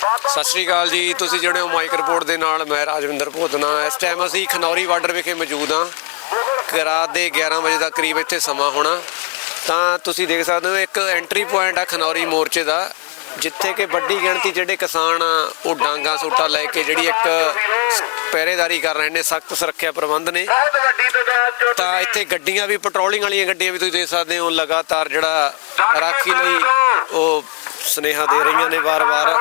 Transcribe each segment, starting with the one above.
ਸਤਿ ਸ਼੍ਰੀ ਅਕਾਲ ਜੀ। ਤੁਸੀਂ ਜਿਹੜੇ ਹੋ ਮਾਈਕ ਰਿਪੋਰਟ ਦੇ ਨਾਲ, ਮੈਂ ਰਾਜਵਿੰਦਰ ਭੋਦਨਾ। ਇਸ ਟਾਈਮ ਅਸੀਂ ਖਨੌਰੀ ਬਾਰਡਰ ਵਿਖੇ ਮੌਜੂਦ ਹਾਂ। ਰਾਤ ਦੇ 11 ਵਜੇ ਦਾ ਕਰੀਬ ਇੱਥੇ ਸਮਾਂ ਹੋਣਾ। ਤਾਂ ਤੁਸੀਂ ਦੇਖ ਸਕਦੇ ਹੋ, ਇੱਕ ਐਂਟਰੀ ਪੁਆਇੰਟ ਆ ਖਨੌਰੀ ਮੋਰਚੇ ਦਾ, ਜਿੱਥੇ ਕਿ ਵੱਡੀ ਗਿਣਤੀ ਜਿਹੜੇ ਕਿਸਾਨ ਆ, ਉਹ ਡਾਂਗਾ ਸੋਟਾ ਲੈ ਕੇ ਜਿਹੜੀ ਇੱਕ ਪਹਿਰੇਦਾਰੀ ਕਰ ਰਹੇ ਨੇ, ਸਖਤ ਸੁਰੱਖਿਆ ਪ੍ਰਬੰਧ ਨੇ। ਤਾਂ ਇੱਥੇ ਗੱਡੀਆਂ ਵੀ ਪੈਟਰੋਲਿੰਗ ਵਾਲੀਆਂ ਗੱਡੀਆਂ ਵੀ ਤੁਸੀਂ ਦੇਖ ਸਕਦੇ ਹੋ, ਲਗਾਤਾਰ ਜਿਹੜਾ ਰਾਖੀ ਲਈ ਉਹ ਸੁਨੇਹਾ ਦੇ ਰਹੀਆਂ ਨੇ ਵਾਰ-ਵਾਰ।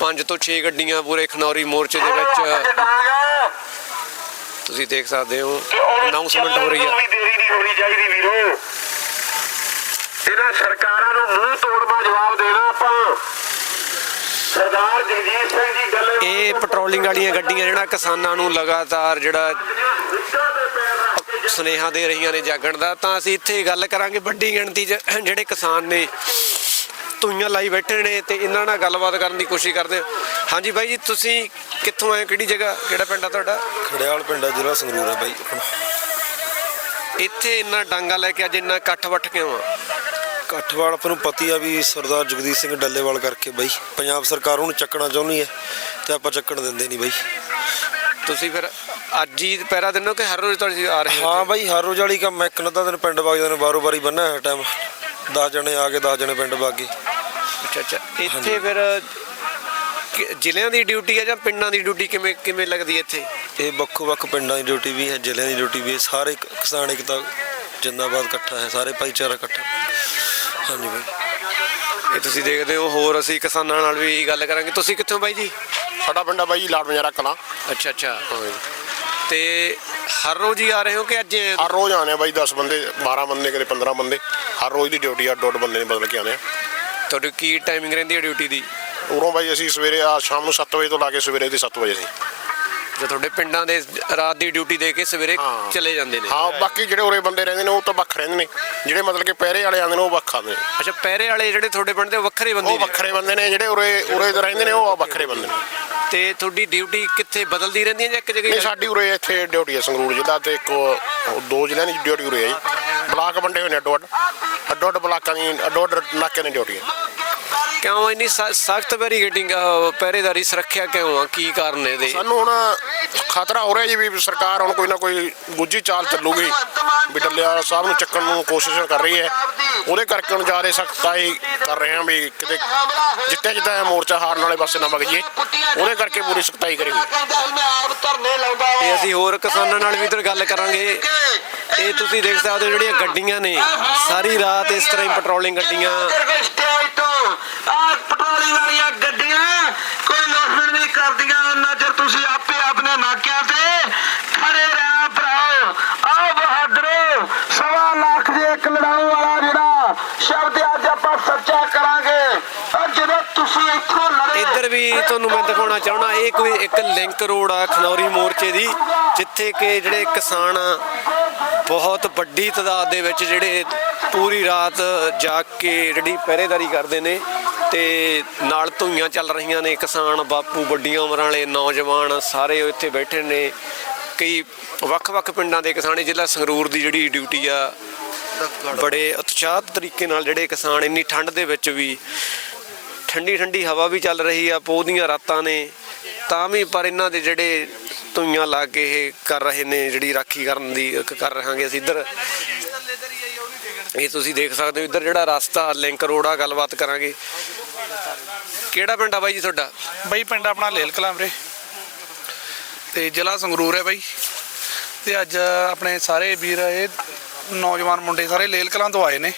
ਪੰਜ ਤੋਂ 6 ਗੱਡੀਆਂ ਪੂਰੇ ਖਨੌਰੀ ਮੋਰਚੇ ਦੇ ਵਿੱਚ। ਤੁਸੀਂ ਦੇਖ ਸਕਦੇ ਹੋ ਅਨਾਉਂਸਮੈਂਟ ਹੋ ਰਹੀ ਹੈ ਵੀ ਦੇਰੀ ਨਹੀਂ ਹੋਣੀ ਚਾਹੀਦੀ ਵੀਰੋ। ਇਹਨਾਂ ਸਰਕਾਰਾਂ ਨੂੰ ਮੂੰਹ ਤੋੜਵਾ ਜਵਾਬ ਦੇਣਾ ਆਪਾਂ। ਸਰਦਾਰ ਜਗਜੀਤ ਸਿੰਘ ਜੀ ਗੱਲ ਇਹ ਪੈਟਰੋਲਿੰਗ ਵਾਲੀਆਂ ਗੱਡੀਆਂ ਜਿਹੜਾ ਕਿਸਾਨਾਂ ਨੂੰ ਲਗਾਤਾਰ ਜਿਹੜਾ ਸੁਨੇਹਾ ਦੇ ਰਹੀਆਂ ਨੇ ਜਾਗਣ ਦਾ। ਤਾਂ ਅਸੀਂ ਇੱਥੇ ਗੱਲ ਕਰਾਂਗੇ ਵੱਡੀ ਗਿਣਤੀ 'ਚ ਜਿਹੜੇ ਕਿਸਾਨ ਨੇ ਧੂਈਆਂ ਲਾਈ ਬੈਠੇ ਨੇ ਤੇ ਇਹਨਾਂ ਨਾਲ ਗੱਲਬਾਤ ਕਰਨ ਦੀ ਕੋਸ਼ਿਸ਼ ਕਰਦੇ ਹਾਂ। ਹਾਂਜੀ ਬਾਈ ਜੀ ਤੁਸੀਂ ਕਿੱਥੋਂ ਆਏ? ਕਿਹੜੀ ਜਗ੍ਹਾ? ਕਿਹੜਾ ਪਿੰਡ ਆ ਤੁਹਾਡਾ? ਖੜਿਆਲ ਪਿੰਡਾ ਜ਼ਿਲ੍ਹਾ ਸੰਗਰੂਰ ਹੈ ਬਾਈ। ਆਪਣਾ ਇੱਥੇ ਇੰਨਾ ਡਾਂਗਾ ਲੈ ਕੇ ਅੱਜ ਇੰਨਾ ਇਕੱਠ ਵੱਠ ਕਿਉਂ ਆ? ਕੱਠਵਾਲ ਆਪਾਂ ਨੂੰ ਪਤੀ ਆ ਵੀ ਸਰਦਾਰ ਜਗਦੀਸ਼ ਸਿੰਘ ਡੱਲੇਵਾਲ ਕਰਕੇ ਬਾਈ। ਪੰਜਾਬ ਸਰਕਾਰ ਉਹਨੂੰ ਚੱਕਣਾ ਚਾਹੁੰਦੀ ਹੈ ਤੇ ਆਪਾਂ ਚੱਕਣ ਦਿੰਦੇ ਨਹੀਂ ਬਾਈ। ਤੁਸੀਂ ਫਿਰ ਅੱਜ ਹੀ ਪਹਿਰਾ ਦਿਨੋਂ ਕਿ ਹਰ ਰੋਜ਼ ਤੁਸੀਂ ਆ ਰਹੇ ਹੋ? ਹਾਂ ਬਾਈ ਹਰ ਰੋਜ਼ ਵਾਲੀ ਕੰਮ ਇੱਕ ਨਦਾ ਦਿਨ ਪਿੰਡ ਵਗਦੇ ਨੇ ਬਾਰੋ ਬਾਰੀ ਬੰਨਿਆ ਹੈ ਟਾਈਮ 10 ਜਣੇ ਆ ਕੇ 10 ਜਣੇ ਪਿੰਡ ਵਗ ਗਏ ਅੱਛਾ ਅੱਛਾ। ਇੱਥੇ ਫਿਰ ਕਿ- ਜ਼ਿਲ੍ਹਿਆਂ ਦੀ ਡਿਊਟੀ ਹੈ ਜਾਂ ਪਿੰਡਾਂ ਦੀ ਡਿਊਟੀ ਕਿਵੇਂ ਕਿਵੇਂ ਲੱਗਦੀ ਹੈ ਇੱਥੇ? ਇਹ ਵੱਖੋ ਵੱਖ ਪਿੰਡਾਂ ਦੀ ਡਿਊਟੀ ਵੀ ਹੈ ਜ਼ਿਲ੍ਹਿਆਂ ਦੀ ਡਿਊਟੀ ਵੀ ਹੈ। ਸਾਰੇ ਕ- ਕਿਸਾਨ ਇੱਕ ਤਾਂ ਜਿੰਦਾਬਾਦ ਇਕੱਠਾ ਹੈ ਸਾਰੇ ਭਾਈਚਾਰਾ ਇਕੱਠਾ। ਹਾਂਜੀ ਬਾਈ। ਇਹ ਤੁਸੀਂ ਦੇਖਦੇ ਹੋ ਹੋਰ ਅਸੀਂ ਕਿਸਾਨਾਂ ਨਾਲ ਵੀ ਗੱਲ ਕਰਾਂਗੇ। ਤੁਸੀਂ ਕਿੱਥੋਂ ਬਾਈ ਜੀ? ਸਾਡਾ ਪਿੰਡ ਆ ਬਾਈ ਜੀ ਲਾਟ ਮਜਾਰਾ ਕਲਾਂ। ਅੱਛਾ ਅੱਛਾ। ਤੇ ਹਰ ਰੋਜ਼ ਹੀ ਆ ਰਹੇ ਹੋ ਕਿ ਅੱਜ ਹਰ ਰੋਜ਼ ਆਉਂਦੇ ਆ ਬਾਈ 10 ਬੰਦੇ 12 ਬੰਦੇ ਕਦੇ 15 ਬੰਦੇ। ਹਰ ਰੋਜ਼ ਦੀ ਡਿਊਟੀ ਆ ਡੋਟ ਬੰਦੇ ਨੇ ਬਦਲ ਕੇ ਆਉਂਦੇ ਆ। ਤੁਹਾਡੀ ਕੀ ਟਾਈਮਿੰਗ ਰਹਿੰਦੀ ਹੈ ਡਿਊਟੀ ਦੀ? ਉਰੋਂ ਬਾਈ ਅਸੀਂ ਸਵੇਰੇ ਆ ਸ਼ਾਮ ਨੂੰ 7 ਵਜੇ ਤੋਂ ਲਾ ਕੇ ਸਵੇਰੇ ਦੀ 7 ਵਜੇ ਸੀ ਜੇ ਤੁਹਾਡੇ ਪਿੰਡਾਂ ਦੇ ਰਾਤ ਦੀ ਡਿਊਟੀ ਦੇ ਕੇ ਸਵੇਰੇ ਹਾਂ। ਚਲੇ ਜਾਂਦੇ ਨੇ? ਹਾਂ ਬਾਕੀ ਜਿਹੜੇ ਉਰੇ ਬੰਦੇ ਰਹਿੰਦੇ ਨੇ ਉਹ ਤਾਂ ਵੱਖ ਰਹਿੰਦੇ ਨੇ। ਜਿਹੜੇ ਮਤਲਬ ਕਿ ਪਹਿਰੇ ਵਾਲੇ ਆਉਂਦੇ ਨੇ ਉਹ ਵੱਖ ਆਉਂਦੇ ਨੇ। ਅੱਛਾ ਪਹਿਰੇ ਵਾਲੇ ਜਿਹੜੇ ਤੁਹਾਡੇ ਪਿੰਡ ਦੇ ਉਹ ਵੱਖਰੇ ਬੰਦੇ ਉਹ ਨੇ? ਵੱਖਰੇ ਬੰਦੇ ਨੇ ਜਿਹੜੇ ਉਰੇ ਉਰੇ ਦੇ ਰਹਿੰਦੇ ਨੇ ਉਹ ਵੱਖਰੇ ਬੰਦੇ ਨੇ। ਤੇ ਤੁਹਾਡੀ ਡਿਊਟੀ ਕਿੱਥੇ ਬਦਲਦੀ ਰਹਿੰਦੀ ਹੈ ਜਾਂ ਇੱਕ ਜਗ੍ਹਾ ਨਹੀਂ ਹੀ? ਸਾਡੀ ਉਰੇ ਇੱਥੇ ਡਿਊਟੀ ਹੈ ਸੰਗਰੂਰ ਜ਼ਿਲ੍ਹਾ ਤੇ ਇੱਕ ਉਹ ਦੋ ਜ਼ਿਲ੍ਹਿਆਂ ਦੀ ਡਿਊਟੀ ਉਰੇ ਹੈ ਜੀ। ਬਲਾਕ ਵੰਡੇ ਹੋਏ ਨੇ ਅੱਡੋ ਅੱਡ ਅੱਡੋ ਅੱਡ ਬਲਾਕਾਂ ਦੀ ਅੱਡੋ ਅੱਡ ਨਾਕੇ ਦੀ ਡਿਊਟੀ ਹੈ। ਕਿਉਂ ਇੰਨੀ ਸਖਤ ਬੈਰੀਗੇਟਿੰਗ ਪਹਿਰੇਦਾਰੀ ਸੁਰੱਖਿਆ ਕਿਉਂ ਆ? ਕੀ ਕਾਰਨ ਨੇ ਇਹਦੇ? ਸਾਨੂੰ ਹੁਣ ਖਤਰਾ ਹੋ ਰਿਹਾ ਜੀ ਵੀ ਸਰਕਾਰ ਹੁਣ ਕੋਈ ਨਾ ਕੋਈ ਗੁੱਜੀ ਚਾਲ ਚੱਲੂਗੀ। ਵੀ ਡੱਲਿਆ ਸਾਹਿਬ ਨੂੰ ਚੱਕਣ ਨੂੰ ਕੋਸ਼ਿਸ਼ ਕਰ ਰਹੀ ਹੈ। ਉਹਦੇ ਕਰਕੇ ਹੁਣ ਜ਼ਿਆਦਾ ਸਖਤਾਈ ਕਰ ਰਹੇ ਹਾਂ ਵੀ ਕਿਤੇ ਜਿੱਤੇ ਜਿੱਤੇ ਮੋਰਚਾ ਹਾਰਨ ਵਾਲੇ ਪਾਸੇ ਨਾ ਵਗ ਜਾਈਏ। ਉਹਦੇ ਕਰਕੇ ਪੂਰੀ ਸਖਤਾਈ ਕਰੀ ਹੋਈ ਹੈ। ਤੇ ਅਸੀਂ ਹੋਰ ਕਿਸਾਨਾਂ ਨਾਲ ਵੀ ਇਧਰ ਗੱਲ ਕਰਾਂਗੇ। ਇਹ ਤੁਸੀਂ ਦੇਖ ਸਕਦੇ ਹੋ ਜਿਹੜੀਆਂ ਗੱਡੀਆਂ ਨੇ। ਸਾਰੀ ਰਾਤ ਇਸ ਤਰ੍ਹਾਂ ਹੀ ਪੈਟਰੋਲਿੰਗ ਗੱਡੀਆਂ। ਸਟੇਜ ਵਾਲੀਆਂ ਗੱਡੀਆਂ ਕੋਈ ਲੋਸਣ ਨਹੀਂ ਕਰਦੀਆਂ ਉਹਨਾਂ ਚਿਰ ਤੁਸੀਂ ਆਪੇ ਆਪਣੇ ਨਾਕਿਆਂ ਤੇ ਖੜੇ ਰਹਿਣਾ ਭਰਾਓ ਆਓ ਬਹਾਦਰੋ ਸਵਾ ਲੱਖ ਦੇ ਇੱਕ ਲੜਾਉ ਵਾਲਾ ਜਿਹੜਾ ਸ਼ਬਦ ਅੱਜ ਆਪਾਂ ਸੱਚਾ ਕਰਾਂਗੇ ਔਰ ਜਦੋਂ ਤੁਸੀਂ ਇੱਥੋਂ ਲੜੇ ਇੱਧਰ ਵੀ ਤੁਹਾਨੂੰ ਮੈਂ ਦਿਖਾਉਣਾ ਚਾਹਣਾ ਇਹ ਕੋਈ ਇੱਕ ਲਿੰਕ ਰੋਡ ਆ ਖਨੌਰੀ ਮੋਰਚੇ ਦੀ ਜਿੱਥੇ ਕਿ ਜਿਹੜੇ ਕਿਸਾਨ ਆ, ਬਹੁਤ ਵੱਡੀ ਤਾਦਾਦ ਦੇ ਵਿੱਚ ਜਿਹੜੇ ਪੂਰੀ ਰਾਤ ਜਾਗ ਕੇ ਜਿਹੜੀ ਪਹਿਰੇਦਾਰੀ ਕਰਦੇ ਨੇ ਤੇ ਨਾਲ ਧੂਈਆਂ ਚੱਲ ਰਹੀਆਂ ਨੇ, ਕਿਸਾਨ, ਬਾਪੂ, ਵੱਡੀਆਂ ਉਮਰਾਂ ਵਾਲੇ, ਨੌਜਵਾਨ ਸਾਰੇ ਇੱਥੇ ਬੈਠੇ ਨੇ। ਕਈ ਵੱਖ-ਵੱਖ ਪਿੰਡਾਂ ਦੇ ਕਿਸਾਨ ਜ਼ਿਲ੍ਹਾ ਸੰਗਰੂਰ ਦੀ ਜਿਹੜੀ ਡਿਊਟੀ ਆ, ਬੜੇ ਉਤਸ਼ਾਹਤ ਤਰੀਕੇ ਨਾਲ ਜਿਹੜੇ ਕਿਸਾਨ ਇੰਨੀ ਠੰਡ ਦੇ ਵਿੱਚ ਵੀ ਠੰਡੀ ਠੰਡੀ ਹਵਾ ਵੀ ਚੱਲ ਰਹੀ ਆ, ਪੋਹ ਦੀਆਂ ਰਾਤਾਂ ਨੇ, ਤਾਂ ਵੀ ਪਰ ਇਹਨਾਂ ਦੇ ਜਿਹੜੇ ਧੂਈਆਂ ਲਾ ਕੇ ਇਹ ਕਰ ਰਹੇ ਨੇ, ਜਿਹੜੀ ਰਾਖੀ ਕਰਨ ਦੀ ਕਰ ਰਹਾਂਗੇ ਅਸੀਂ ਇੱਧਰ। ਇਹ ਤੁਸੀਂ ਦੇਖ ਸਕਦੇ ਹੋ, ਇੱਧਰ ਜਿਹੜਾ ਰਸਤਾ, ਲਿੰਕ ਰੋਡ ਆ, ਗੱਲਬਾਤ ਕਰਾਂਗੇ। ਕਿਹੜਾ ਪਿੰਡ ਆ ਬਾਈ ਜੀ ਤੁਹਾਡਾ? ਬਈ, ਪਿੰਡ ਆਪਣਾ ਲੇਲ ਕਲਾਂ ਵੀਰੇ। ਤੇ ਜ਼ਿਲ੍ਹਾ ਸੰਗਰੂਰ ਹੈ ਬਾਈ। ਤੇ ਅੱਜ ਆਪਣੇ ਸਾਰੇ ਵੀਰ, ਇਹ ਨੌਜਵਾਨ ਮੁੰਡੇ ਸਾਰੇ ਲੇਲ ਕਲਾਂ ਤੋਂ ਆਏ ਨੇ।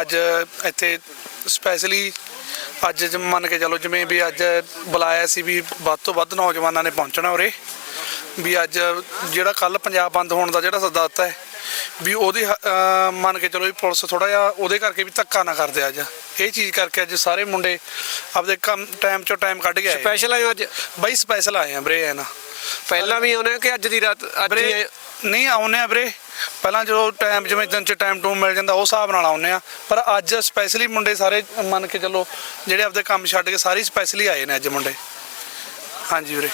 ਅੱਜ ਇੱਥੇ ਸਪੈਸ਼ਲੀ ਅੱਜ ਜ- ਮੰਨ ਕੇ ਚੱਲੋ ਜਿਵੇਂ ਵੀ ਅੱਜ ਬੁਲਾਇਆ ਸੀ ਵੀ ਵੱਧ ਤੋਂ ਵੱਧ ਨੌਜਵਾਨਾਂ ਨੇ ਪਹੁੰਚਣਾ ਉਰੇ ਵੀ ਅੱਜ ਜਿਹੜਾ ਕੱਲ ਪੰਜਾਬ ਬੰਦ ਹੋਣ ਦਾ ਜਿਹੜਾ ਸੱਦਾ ਦਿੱਤਾ ਹੈ ਵੀ ਉਹਦੀ ਹ- ਅਹ ਮੰਨ ਕੇ ਚਲੋ ਵੀ ਪੁਲਿਸ ਥੋੜਾ ਜਿਹਾ ਉਹਦੇ ਕਰਕੇ ਵੀ ਧੱਕਾ ਨਾ ਕਰਦੇ ਅੱਜ। ਇਹ ਚੀਜ਼ ਕਰਕੇ ਅੱਜ ਸਾਰੇ ਮੁੰਡੇ ਆਪਦੇ ਕੰਮ ਟਾਈਮ ਚੋਂ ਟਾਈਮ ਕੱਢ ਕੇ ਆਏ ਸਪੈਸ਼ਲ ਆਏ ਅੱਜ? ਬਾਈ ਸਪੈਸ਼ਲ ਆਏ ਆ ਵੀਰੇ ਐ ਨਾ ਪਹਿਲਾਂ ਵੀ ਆਉਣੇ ਕਿ ਅੱਜ ਦੀ ਰਾਤ ਅੱਜ ਹੀ ਆਏ? ਵੀਰੇ ਨਹੀਂ ਆਉਨੇ ਆ ਵੀਰੇ ਪਹਿਲਾਂ ਜਦੋਂ ਟਾਈਮ ਜਿਵੇਂ ਦਿਨ ਚ ਟਾਈਮ ਟੂ ਮਿਲ ਜਾਂਦਾ ਉਹ ਹਿਸਾਬ ਨਾਲ ਆਉਨੇ ਆ ਪਰ ਅੱਜ ਸਪੈਸ਼ਲੀ ਮੁੰਡੇ ਸਾਰੇ ਮੰਨ ਕੇ ਚੱਲੋ ਜਿਹੜੇ ਆਪਦੇ ਕੰਮ ਛੱਡ ਕੇ ਸਾਰੇ ਸਪੈਸ਼ਲੀ ਆਏ ਨੇ ਅੱਜ ਮੁੰਡੇ। ਹਾਂਜੀ ਵੀਰੇ।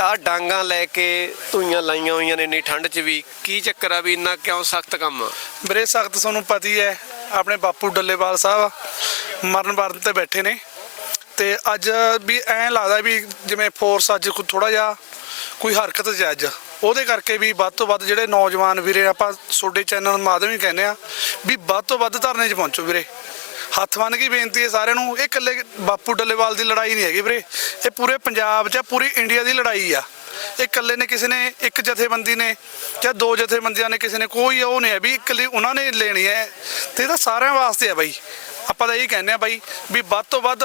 ਆਹ ਡਾਂਗਾ ਲੈ ਕੇ ਧੂਈਆਂ ਲਾਈਆਂ ਹੋਈਆਂ ਨੇ ਇੰਨੀ ਠੰਡ 'ਚ ਵੀ। ਕੀ ਚੱਕਰ ਆ ਵੀ ਇੰਨਾ ਕਿਉਂ ਸਖਤ ਕੰਮ ਆ? ਵੀਰੇ ਸਖਤ ਤੁਹਾਨੂੰ ਪਤਾ ਹੀ ਹੈ ਆਪਣੇ ਬਾਪੂ ਡੱਲੇਵਾਲ ਸਾਹਿਬ ਮਰਨ ਵਰਨ ਤੇ ਬੈਠੇ ਨੇ। ਤੇ ਅੱਜ ਵੀ ਐਂ ਲੱਗਦਾ ਵੀ ਜਿਵੇਂ ਫੋਰਸ ਅੱਜ ਥੋੜਾ ਜਿਹਾ ਕੋਈ ਹਰਕਤ 'ਚ ਅੱਜ। ਉਹਦੇ ਕਰਕੇ ਵੀ ਵੱਧ ਤੋਂ ਵੱਧ ਜਿਹੜੇ ਨੌਜਵਾਨ ਵੀਰੇ ਆਪਾਂ ਤੁਹਾਡੇ ਚੈਨਲ ਮਾਧਿਅਮ ਹੀ ਕਹਿੰਦੇ ਆ, ਵੀ ਵੱਧ ਤੋਂ ਵੱਧ ਧਰਨੇ 'ਚ ਪਹੁੰਚੋ ਵੀਰੇ। ਹੱਥ ਬੰਨ ਕੇ ਬੇਨਤੀ ਹੈ ਸਾਰਿਆਂ ਨੂੰ, ਇਹ ਇਕੱਲੇ ਬਾਪੂ ਡੱਲੇਵਾਲ ਦੀ ਲੜਾਈ ਨਹੀਂ ਹੈਗੀ ਵੀਰੇ। ਇਹ ਪੂਰੇ ਪੰਜਾਬ 'ਚ ਪੂਰੀ ਇੰਡੀਆ ਦੀ ਲੜਾਈ ਆ। ਇਹ ਇਕੱਲੇ ਨੇ ਕਿਸੇ ਨੇ, ਇੱਕ ਜਥੇਬੰਦੀ ਨੇ ਜਾਂ ਦੋ ਜਥੇਬੰਦੀਆਂ ਨੇ ਕਿਸੇ ਨੇ, ਕੋਈ ਉਹ ਨਹੀਂ ਹੈ ਵੀ ਇਕੱਲੀ ਉਹਨਾਂ ਨੇ ਲੈਣੀ ਹੈ। ਤੇ ਇਹ ਤਾਂ ਸਾਰਿਆਂ ਵਾਸਤੇ ਹੈ ਬਾਈ। ਆਪਾਂ ਤਾਂ ਇਹੀ ਕਹਿੰਦੇ ਆ ਬਾਈ ਵੀ ਵੱਧ ਤੋਂ ਵੱਧ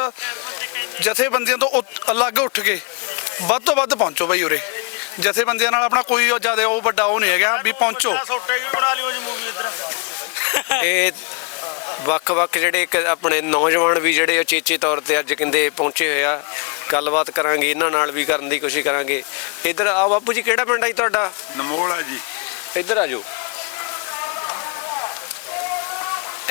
ਜਥੇਬੰਦੀਆਂ ਤੋਂ ਉਤ- ਅਲੱਗ ਉੱਠ ਕੇ ਵੱਧ ਤੋਂ ਵੱਧ ਪਹੁੰਚੋ ਬਾਈ ਉਰੇ। ਜਥੇਬੰਦੀਆਂ ਨਾਲ ਆਪਣਾ ਕੋਈ ਜ਼ਿਆਦਾ ਉਹ ਵੱਡਾ ਉਹ ਨਹੀਂ ਹੈਗਾ ਵੀ ਪਹੁੰਚੋ। ਇਹ ਵੱਖ-ਵੱਖ ਜਿਹੜੇ ਇੱਕ ਆਪਣੇ ਨੌਜਵਾਨ ਵੀ ਜਿਹੜੇ ਉਚੇਚੇ ਤੌਰ ਤੇ ਅੱਜ ਕਹਿੰਦੇ ਪਹੁੰਚੇ ਹੋਏ ਆ ਗੱਲਬਾਤ ਕਰਾਂਗੇ ਇਹਨਾਂ ਨਾਲ ਵੀ ਕਰਨ ਦੀ ਕੋਸ਼ਿਸ਼ ਕਰਾਂਗੇ। ਇੱਧਰ ਆ ਬਾਪੂ ਜੀ ਕਿਹੜਾ ਪਿੰਡ ਆ ਜੀ ਤੁਹਾਡਾ? ਨਮੋਲ ਆ ਜੀ। ਇੱਧਰ ਆ ਜਾਓ।